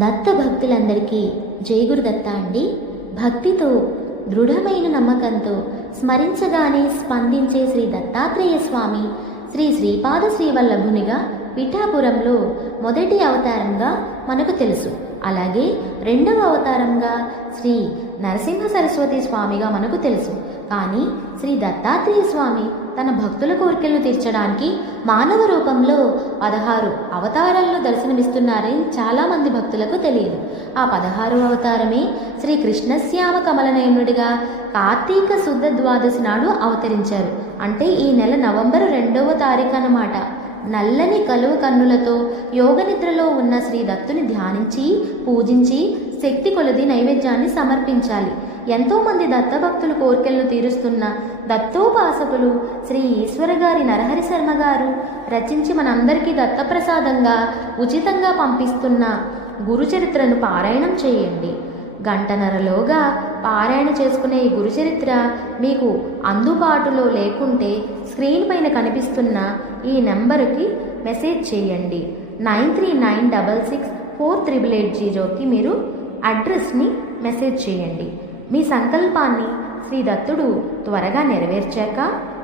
దత్త భక్తులందరికీ జై గురుదత్త అండి. భక్తితో దృఢమైన నమ్మకంతో స్మరించగానే స్పందించే శ్రీ దత్తాత్రేయ స్వామి శ్రీ శ్రీపాద శ్రీవల్లభునిగా పిఠాపురంలో మొదటి అవతారంగా మనకు తెలుసు. అలాగే రెండవ అవతారంగా శ్రీ నరసింహ సరస్వతి స్వామిగా మనకు తెలుసు. కానీ శ్రీ దత్తాత్రేయ స్వామి తన భక్తుల కోరికలను తీర్చడానికి మానవ రూపంలో 16 అవతారాల్లో దర్శనమిస్తున్నారని చాలామంది భక్తులకు తెలియదు. ఆ 16వ అవతారమే శ్రీ కృష్ణశ్యామ కమలనయనుడిగా కార్తీక శుద్ధ ద్వాదశి నాడు అవతరించారు. అంటే ఈ నెల నవంబర్ 2వ తారీఖు అన్నమాట. నల్లని కలువ కన్నులతో యోగనిద్రలో ఉన్న శ్రీ దత్తుని ధ్యానించి పూజించి శక్తి కొలది నైవేద్యాన్ని సమర్పించాలి. ఎంతోమంది దత్తభక్తులు కోరికలను తీరుస్తున్న దత్తోపాసకులు శ్రీ ఈశ్వర గారి నరహరి శర్మ గారు రచించి మనందరికీ దత్తప్రసాదంగా ఉచితంగా పంపిస్తున్న గురుచరిత్రను పారాయణం చేయండి. గంటన్నరలోగా పారాయణ చేసుకునే ఈ గురుచరిత్ర మీకు అందుబాటులో లేకుంటే స్క్రీన్ పైన కనిపిస్తున్న ఈ నెంబరుకి మెసేజ్ చేయండి. 9396648880కి మీరు అడ్రస్ని మెసేజ్ చేయండి. మీ సంకల్పాన్ని శ్రీ దత్తుడు త్వరగా నెరవేర్చాక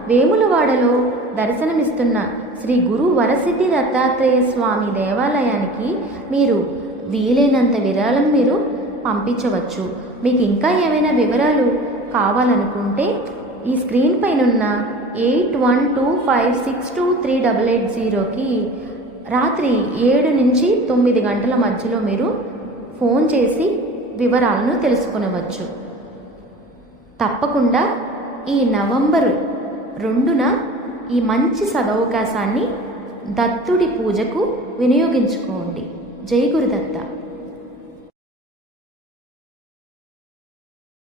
వేములవాడలో దర్శనమిస్తున్న శ్రీ గురు వరసిద్ధి దత్తాత్రేయ స్వామి దేవాలయానికి మీరు వీలైనంత విరాళం మీరు పంపించవచ్చు. మీకు ఇంకా ఏమైనా వివరాలు కావాలనుకుంటే ఈ స్క్రీన్ పైన ఉన్న 8125623880కి రాత్రి 7 నుంచి 9 గంటల మధ్యలో మీరు ఫోన్ చేసి వివరాలను తెలుసుకొనవచ్చు. తప్పకుండా ఈ నవంబర్ 2న ఈ మంచి సదవకాశాన్ని దత్తుడి పూజకు వినియోగించుకోండి. జై గురుదత్త.